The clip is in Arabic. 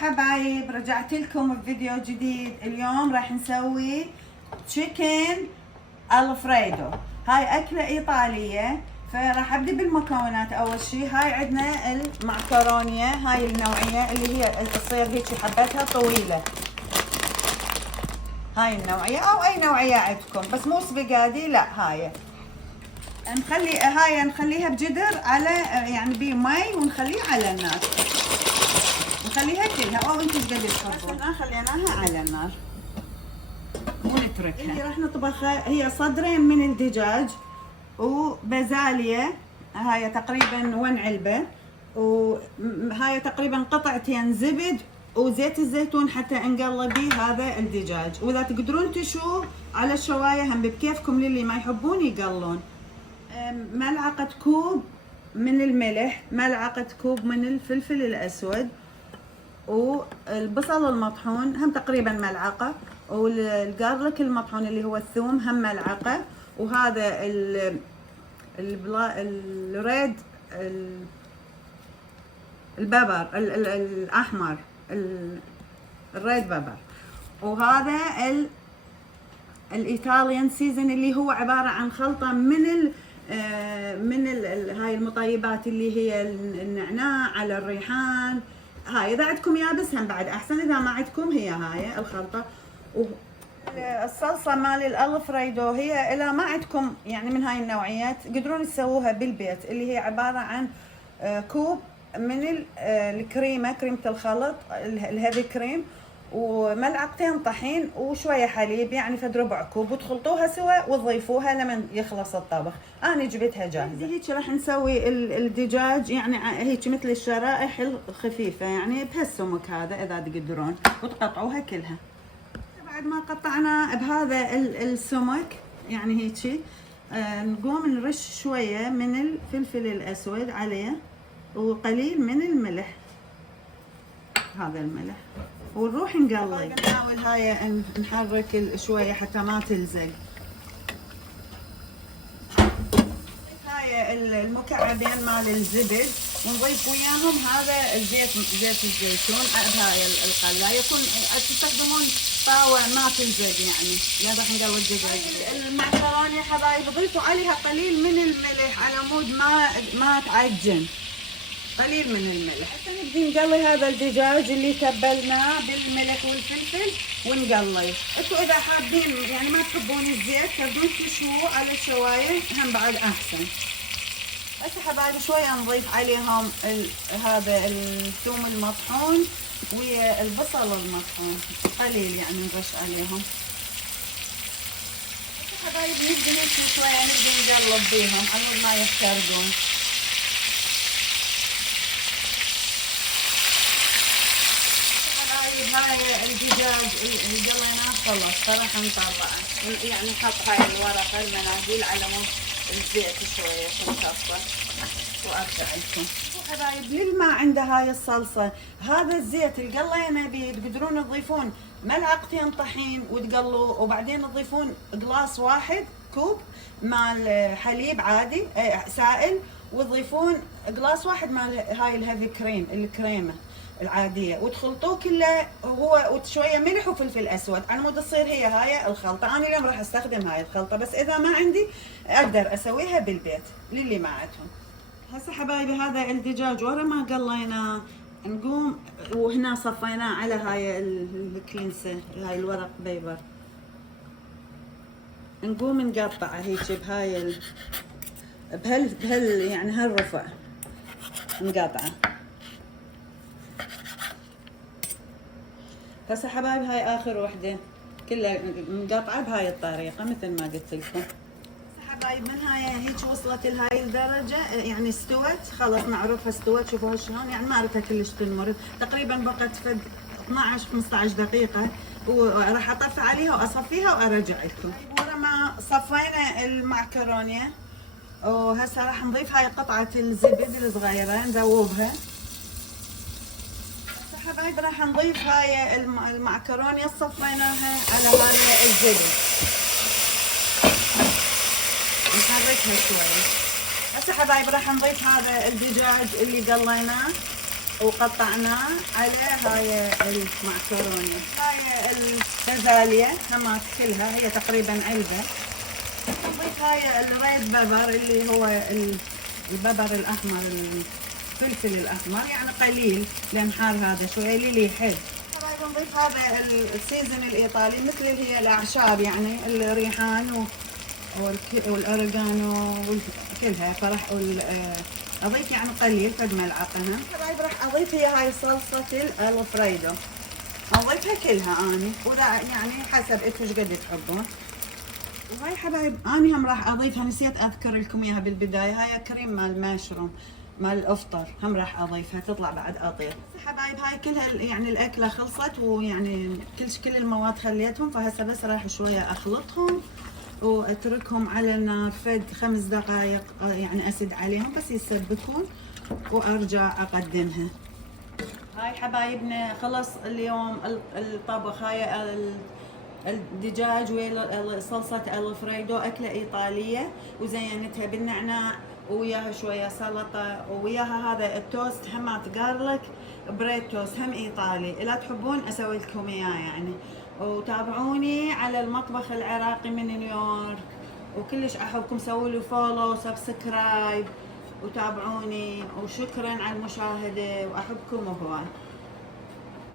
حبايب، رجعت لكم بفيديو جديد. اليوم راح نسوي تشيكن الفريدو. هاي أكلة إيطالية، فراح أبدي بالمكونات. أول شي هاي عندنا المعكرونية، هاي النوعية اللي هي تصير هيك حبتها طويلة، هاي النوعية أو أي نوعية عندكم، بس مو سباجيتي، لا هاي نخليها بجدر على يعني بمي، ونخليه على النار، نخليها كلها او انتم ايش قد تحبون. خليناها على النار ونتركها. اللي راح نطبخها هي صدرين من الدجاج وبازاليا، هاي تقريبا 1 علبة، وهاي تقريبا قطعتين زبد وزيت الزيتون حتى نقلبي هذا الدجاج. واذا تقدرون تشوه على الشوايه هم بكيفكم، للي ما يحبون يقلون. ملعقة كوب من الملح، ملعقة كوب من الفلفل الأسود، والبصل المطحون هم تقريبا ملعقة، والجارليك المطحون اللي هو الثوم هم ملعقة، وهذا الريد الببر الأحمر، الريد ببر، وهذا الايطاليان سيزن اللي هو عبارة عن خلطة من هاي المطيبات اللي هي النعناع على الريحان. هاي اذا عندكم يابس هم بعد احسن، اذا ما عندكم هي هاي الخلطة. الصلصة مال الالفريدو هي اذا ما عندكم يعني من هاي النوعيات تقدرون تسووها بالبيت، اللي هي عبارة عن كوب من الكريمة، كريمة الخلط الهيفي كريم، وملعقتين طحين وشويه حليب، يعني فد ربع كوب، وتخلطوها سوا وتضيفوها لما يخلص الطبخ. انا جبتها جاهزه. هيك راح نسوي الدجاج، يعني هيك مثل الشرائح الخفيفه، يعني بهالسمك هذا اذا تقدرون، وتقطعوها كلها. بعد ما قطعنا بهذا السمك يعني هيك، نقوم نرش شويه من الفلفل الاسود عليه، وقليل من الملح، هذا الملح، ونروح نقلب. نحاول هاي نحرك شويه حتى ما تلزق. هاي المكعبين مال الزبد، ونضيف وياهم هذا زيت الزيتون بهاي القله. يكون تستخدمون طاوه ما تلزق، يعني لا راح نقلب دجاج. المعكرونه حبايب ضيفوا عليها قليل من الملح على مود ما تعجن، قليل من الملح. هسه نبدي نقلي هذا الدجاج اللي تبلناه بالملح والفلفل ونقلي. انتوا اذا حابين يعني ما تحبون الزيت تقدرون تشووه على الشوايه هم بعد احسن. هسه حبايبي شويه نضيف عليهم هذا الثوم المطحون والبصل المطحون، قليل يعني نرش عليهم. هسه حبايبي نبدي هيك شويه نبدي نقلب بيهم على مود ما يحترقون. هاي الدجاج اللي قليناه خلص، راح نطلعه، يعني نحط هاي الورقة المناديل على مود الزيت شوية عشان تصفى، وارجع لكم. حبايب اللي ما عنده هاي الصلصة، هذا الزيت اللي قلينا بيه تقدرون تضيفون ملعقتين طحين وتقلوا، وبعدين تضيفون قلاص واحد كوب مال حليب عادي سائل، وتضيفون قلاص واحد مال هاي الهيفي كريم الكريمة العاديه، وتخلطوه كله هو وشويه ملح وفلفل اسود على مود تصير هي هاي الخلطه. انا اليوم راح استخدم هاي الخلطه، بس اذا ما عندي اقدر اسويها بالبيت للي ما عندهم. هسه حبايبي هذا الدجاج ورا ما قليناه، نقوم وهنا صفيناه على هاي الكلينسه، هاي الورق بيبر، نقوم نقطعه هيك بهاي بهال يعني هالرفع نقطعه. هسه حبايبي هاي اخر وحده كلها مقطعه بهاي الطريقه مثل ما قلت لكم. هسه حبايب من هاي هيك وصلت لهاي الدرجه، يعني استوت خلص، نعرفها استوت. شوفوها شلون، يعني ما عرفتها كلش تنمر، تقريبا بقت فد 12 15 دقيقه، وراح اطفي عليها واصفيها وارجع لكم. ورا ما صفينا المعكرونه، وهسه راح نضيف هاي قطعه الزبد الصغيره نذوبها. حبايب راح نضيف هاي المعكرونه اللي صفيناها على هاي الزبد، نحركها شوي. هسه حبايب راح نضيف هذا الدجاج اللي قليناه وقطعناه على هاي المعكرونة. هاي الفازاليا همات كلها هي تقريبا علبة. نضيف هاي الريد ببر اللي هو الببر الأحمر، الفلفل الأحمر، يعني قليل لأن حار هذا شوي لي يحب. طبعا نضيف هذا السيزن الإيطالي مثل هي الأعشاب، يعني الريحان والأوريجانو كلها فرح اضيف يعني قليل قد ملعقه. حبايب راح اضيف هي هاي صلصه الفريدو، اضيفها كلها اني ولا يعني حسب انتم ايش قد تحبون. وهاي حبايب اني هم راح اضيفها، نسيت اذكر لكم اياها بالبدايه، هاي كريم مال مشروم مال الافطر هم راح اضيفها تطلع بعد اطيب. حبايب هاي كلها يعني الاكله خلصت، ويعني كل المواد خليتهم، فهسه بس راح شويه اخلطهم واتركهم على النار فد 5 دقائق، يعني اسد عليهم بس يسبكون وارجع اقدمها. هاي حبايبنا خلص اليوم الطبخ. هاي الدجاج ويا صلصة الفريدو، أكلة إيطالية، وزينتها بالنعناع وياها شوية سلطة وياها هذا التوست همات جارليك بريد توست هم إيطالي. إذا تحبون أسوي لكم إياه يعني. وتابعوني على المطبخ العراقي من نيويورك، وكلش أحبكم، سووا لي فولو سبسكرايب وتابعوني، وشكرا على المشاهدة وأحبكم هواي.